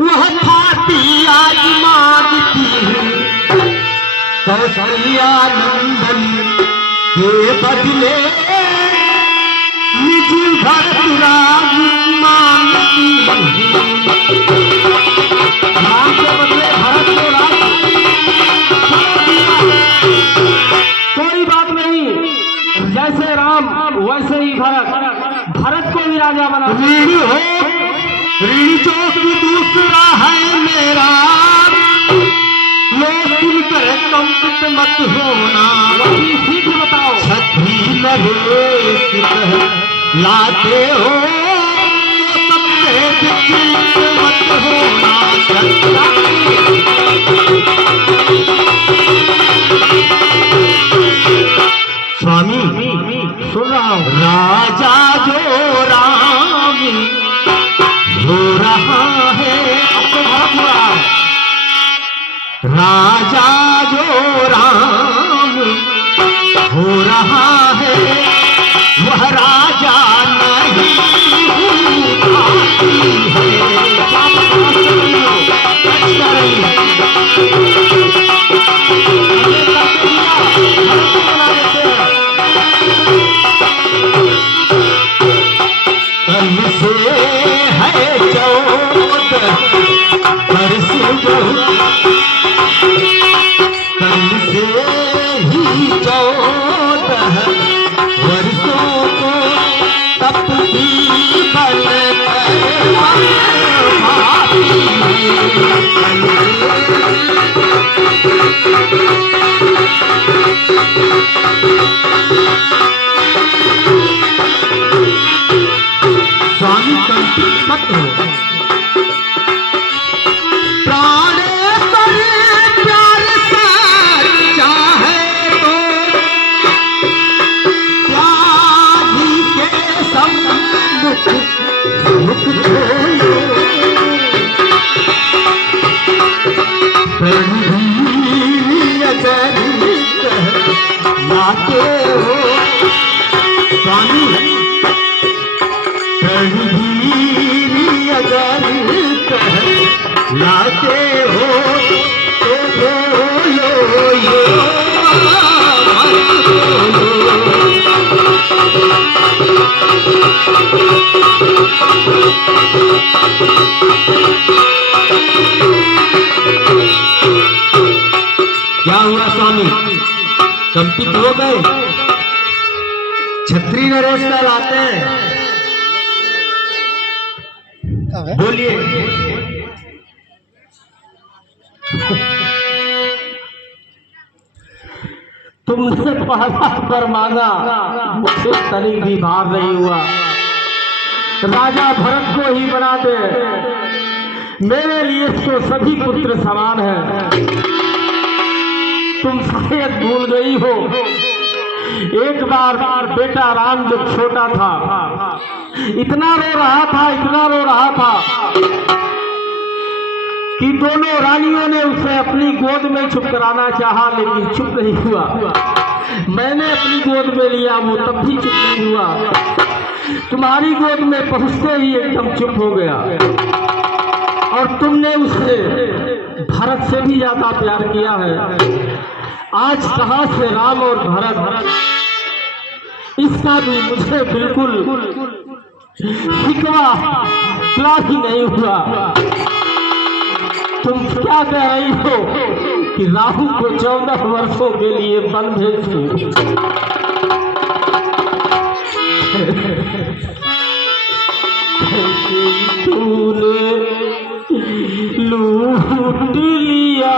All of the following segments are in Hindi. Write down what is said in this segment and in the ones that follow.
वह थाती आज मांगती हूँ कौशल्या नंदन के बदले निज भरत राज मांगती हूँ। राम के बदले भरत को राज, कोई बात नहीं, जैसे राम वैसे ही भरत, भरत को भी राजा बना। ऋण हो ऋण जो कि दूसरा है मेरा, लो सुनकर कंपित मत होना। वही सीख बताओ। छत्री नरेश लाते हो तो सबसे चिंतित मत होना। स्वामी सुन रहा हूँ। राजा जो राम हो रहा है, अब तो भरत हो रहा है। राजा जो राम हो रहा है वह राजा नहीं लाते हो तो बोलो ये क्या हुआ स्वामी, कंपित हो गए? छत्री नरेश का लाते हैं, बोलिए। तुमसे पहला पर मांगा, मुझे तनी भी भार नहीं हुआ। राजा भरत को ही बना दे, मेरे लिए तो सभी पुत्र समान हैं। तुम शायद भूल गई हो, एक बार बेटा राम जब छोटा था, इतना रो रहा था, इतना रो रहा था कि दोनों रानियों ने उसे अपनी गोद में चुप कराना चाहा, लेकिन चुप नहीं हुआ। मैंने अपनी गोद में लिया, वो तब भी चुप नहीं हुआ। तुम्हारी गोद में पहुंचते ही एकदम चुप हो गया, और तुमने उसे भरत से भी ज्यादा प्यार किया है। आज कहां से राम और भरत, इसका भी मुझे बिल्कुल शिकवा ही नहीं हुआ। तुम क्या कह रही हो कि राहु को 14 वर्षों के लिए वन भेज दूं? तूने लूट लिया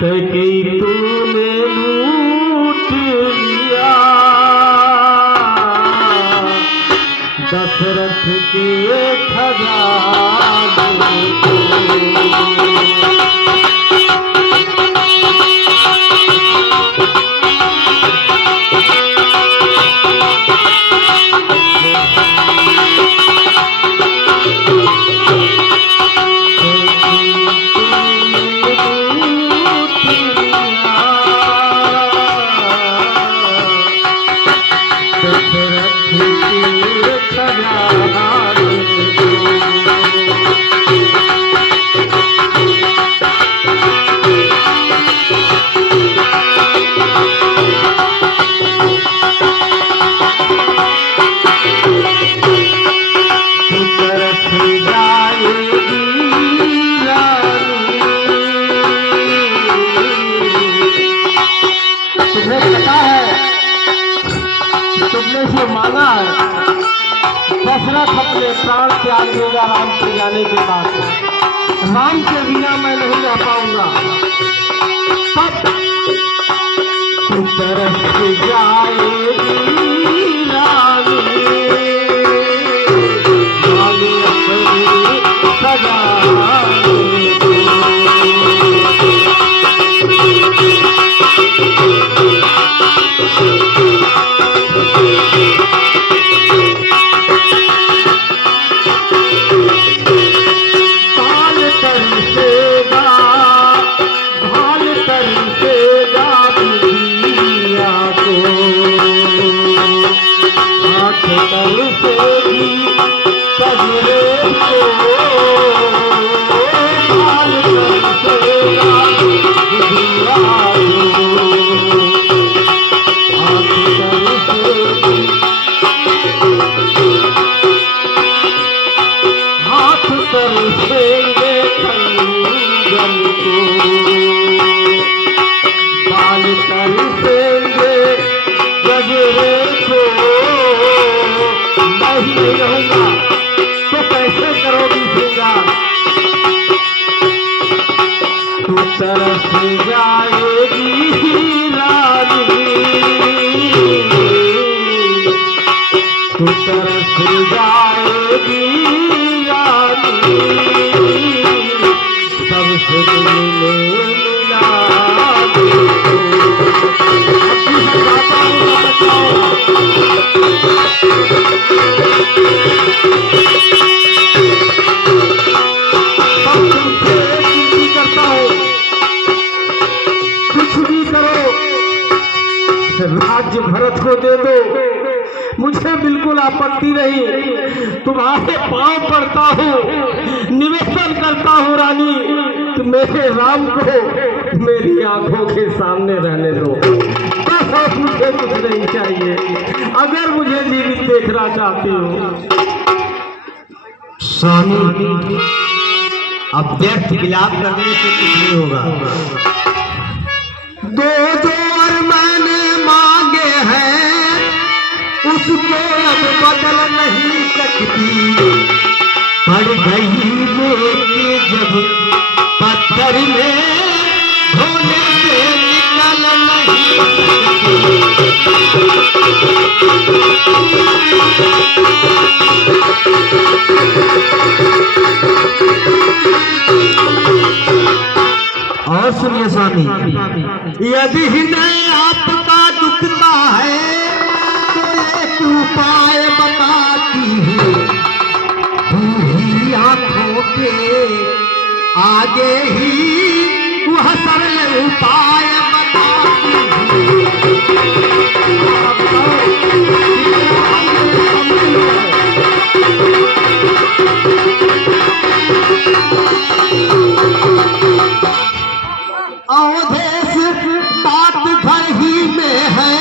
कैकेयी, तूने लूट लिया दशरथ के खजाने को। दशरथ से मांगा है। दशरथ अपने प्राण त्याग देगा राम के जाने के बाद। राम के बिना मैं नहीं रह पाऊंगा। तब तू तरस जाएगी रानी, रानी अपनी सजा तरस जाएगी रानी, तू तरस जाएगी रानी, सबसे मिला राज्य भरत को दे दो, मुझे बिल्कुल आपत्ति नहीं। तुम्हारे पांव पड़ता हूँ, निवेदन करता हूँ रानी, तो मेरे राम को मेरी आंखों के सामने रहने दो। बस और मुझे कुछ नहीं चाहिए। अगर मुझे जीवित देखना चाहती हो। स्वामी, अब व्यर्थ विलाप करने से कुछ नहीं होगा। दो जोर मैंने मांगे हैं, उसको अब बदल नहीं सकती। पड़ गई मेरी जब पत्थर में धोने से निकल नहीं और सुनिए स्वामी, यदि हृदय आपका दुखता है तो एक उपाय बताती हूँ। आंखों के आगे ही वह सरल उपाय बताती हूँ। अवधेश बात घर ही में है,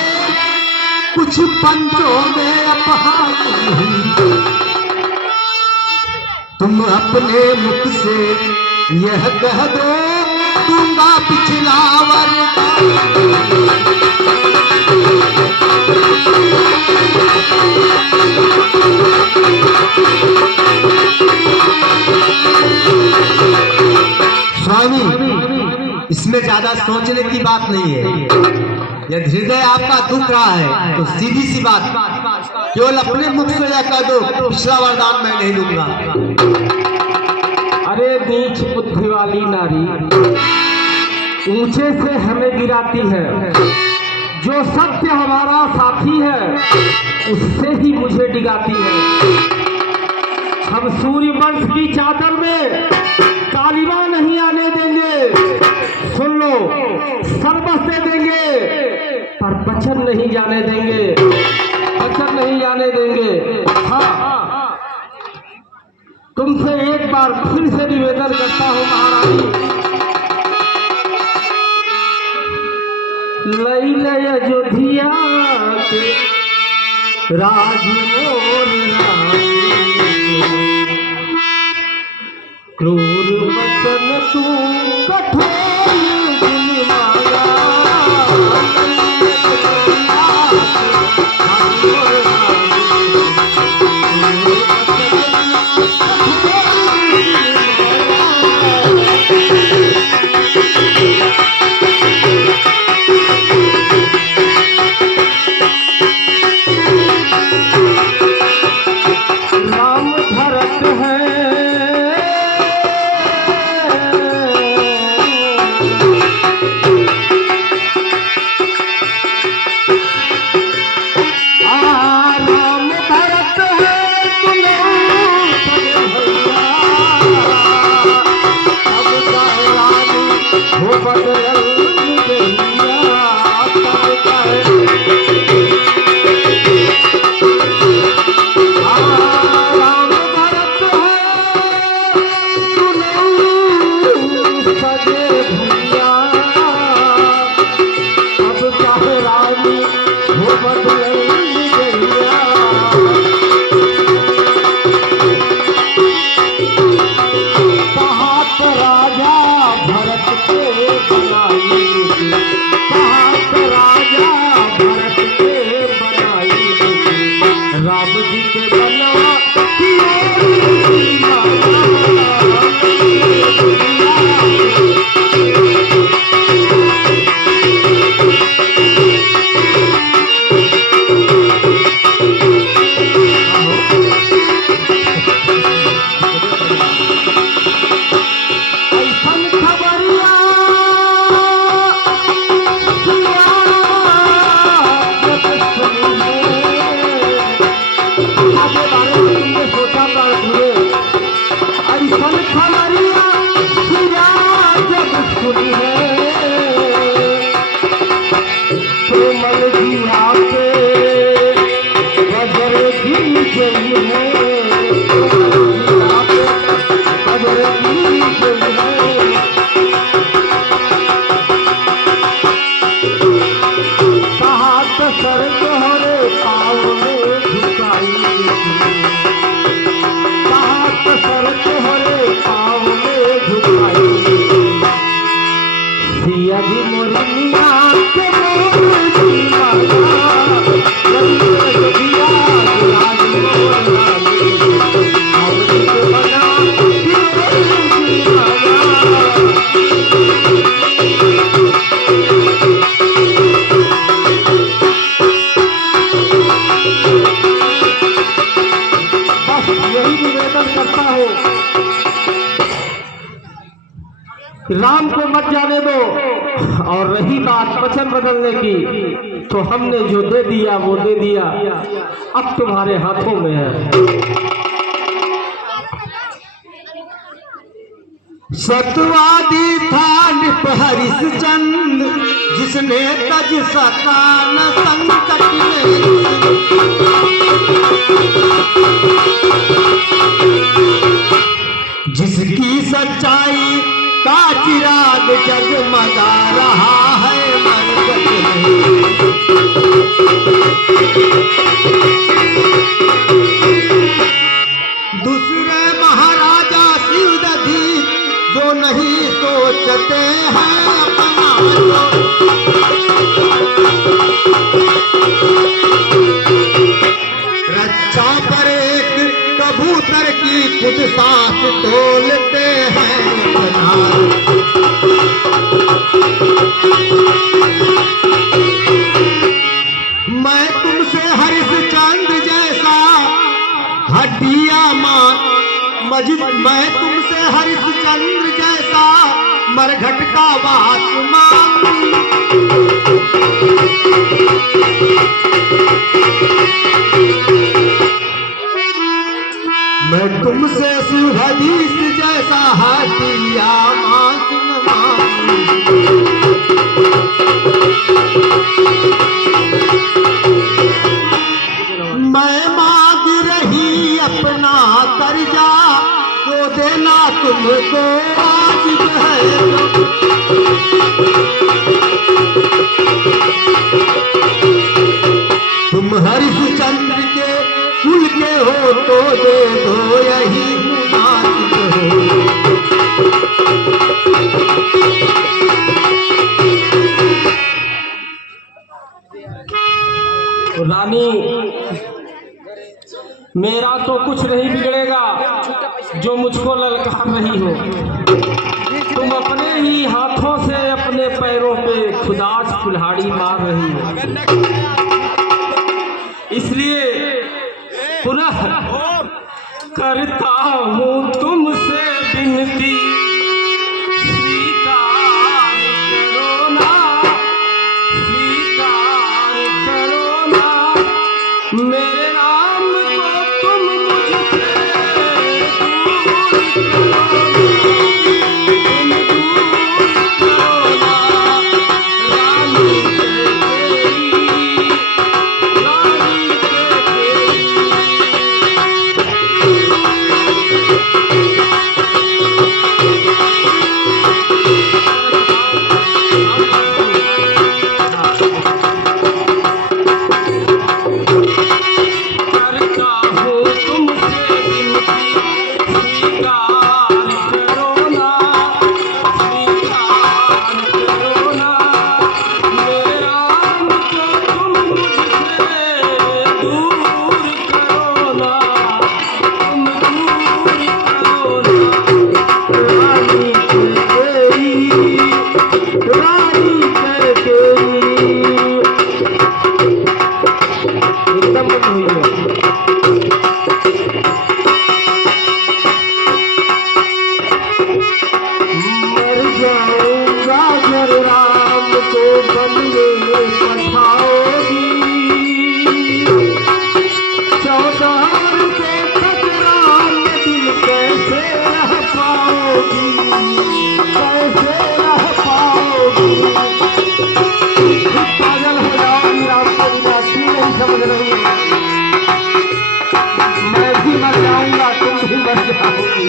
कुछ पंचों में अपहारी हुई। तुम अपने मुख से यह कह दो, दूंगा पिछला स्वामी, इसमें ज्यादा सोचने की बात नहीं है। यदि हृदय आपका दुख रहा है तो सीधी सी बात, केवल अपने मुख से यह कह दो, पिछला वरदान मैं नहीं दूंगा। अरे नीच बुद्धि वाली नारी, ऊंचे से हमें गिराती है। जो सत्य हमारा साथी है उससे ही मुझे डिगाती है। हम सूर्य वंश की चादर में कालिमा नहीं आने देंगे। सुन लो, सर्वस्व दे देंगे पर वचन नहीं जाने देंगे, वचन नहीं जाने देंगे। हाँ, तुमसे एक बार फिर से निवेदन करता हूँ महारानी, लई लय अयोध्या के राज मोर क्रूर वचन तू कठोर दिल मांगा। बदल गया तब कहे राम भरत है सुनऊ सजे भैया अब कहे रानी हो बदल गया कहात राजा भरत के बनाई कहात राजा भरत के बनाई राम जी के बनवा ऐसन खबरिया आगे बारे में तुमने सोचा था पूरे ऐसन खबरिया जब सुनी है तो मन जिया पे बजर गिर गई है तो मन जिया पे बजर गिर गई है कहा तो सर तोहरे पाँव में झुकाई कहा तो सर तोहरे पाँव में झुकाई सिया जी मोरी मिया के मोर जी माता रंग दिया राज मोर रानी अब जी के बना जी माता बस यही निवेदन करता हूँ कि राम को मत जाने दो और रही बात वचन बदलने की तो हमने जो दे दिया वो दे दिया अब तुम्हारे हाथों में है सतवादी था नृप हरिश्चंद्र जिसने तज सका न संकट में जिसकी सच्चाई का चिराग जगमगा रहा है मरकत में दूसरे महाराजा शिवदधि जो नहीं सोचते हैं अपना रक्षा पर एक कबूतर की खुद सांस तोलते हैं मैं तुमसे हरिश्चंद्र जैसा हड्डिया मजिद मैं तुमसे हरिश्चंद्र जैसा मरघट का वास मांगू मैं तुमसे सुहदीस जैसा हड्डिया मांस मांगू मैं मांग रही अपना कर्जा जो देना तुमको वाजिब है तुम हरिश्चंद्र के कुल के हो तो दे दो यही मुनासिब हो रानी मेरा तो कुछ नहीं बिगड़ेगा जो मुझको ललकार रही हो तुम अपने ही हाथों से अपने पैरों पे खुदास कुल्हाड़ी मार रही हो इसलिए पुनः करता हूँ तुमसे विनती स्वीकार करो ना मेरे नाम को तुम मुझसे दूर करो एकदम बंद हुई है। मर जाऊंगा अगर राम को बन में पठाओगी, 14 वर्ष तक राम दिल कैसे रह पाओगी, कैसे रह पाओगी। पागल हो जाओगी राम को बिना, क्यों नहीं समझ रही? मैं भी मर जाऊंगा, तुम भी मर जाओगी।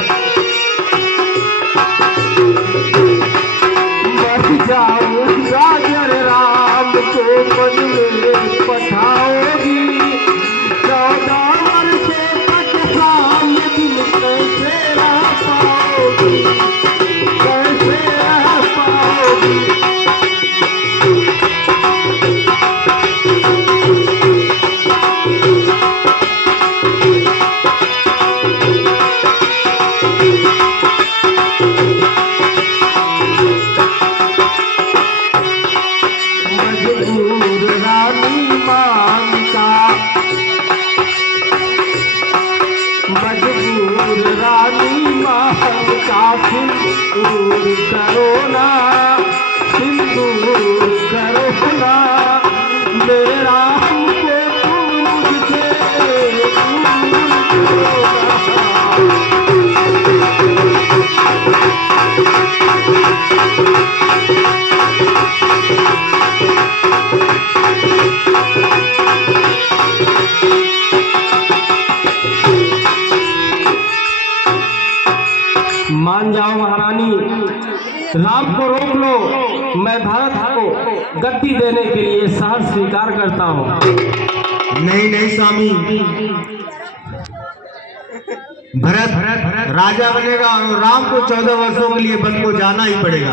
मर जाऊंगा अगर राम को मन में पठाओगी, 14 वर्ष तक राम दिल कैसे रह पाओगी, कैसे रह पाओगी। मजबूर रानी मान का, मजबूर रानी मान का, सिंदूर करो ना, सिंदूर करो ना, मेरा हमको तुम मुझसे दूर करो ना। मान जाओ महारानी, राम को रोक लो, मैं भरत को गद्दी देने के लिए सहर्ष स्वीकार करता हूँ। नहीं नहीं स्वामी, भरत राजा बनेगा और राम को 14 वर्षों के लिए वन को जाना ही पड़ेगा।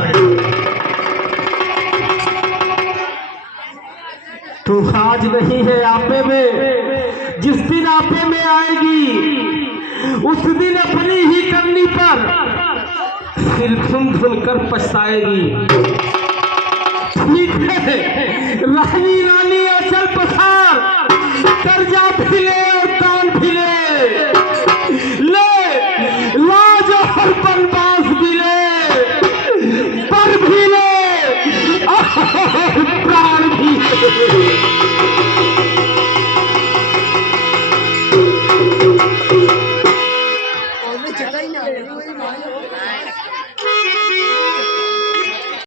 तो आज नहीं है आपे में, जिस दिन आपे में आएगी उस दिन अपनी ही करनी पर सिर धुन धुन कर पछताएगी। ठीक है रानी रानी अचल पसार, कर्जा भी ले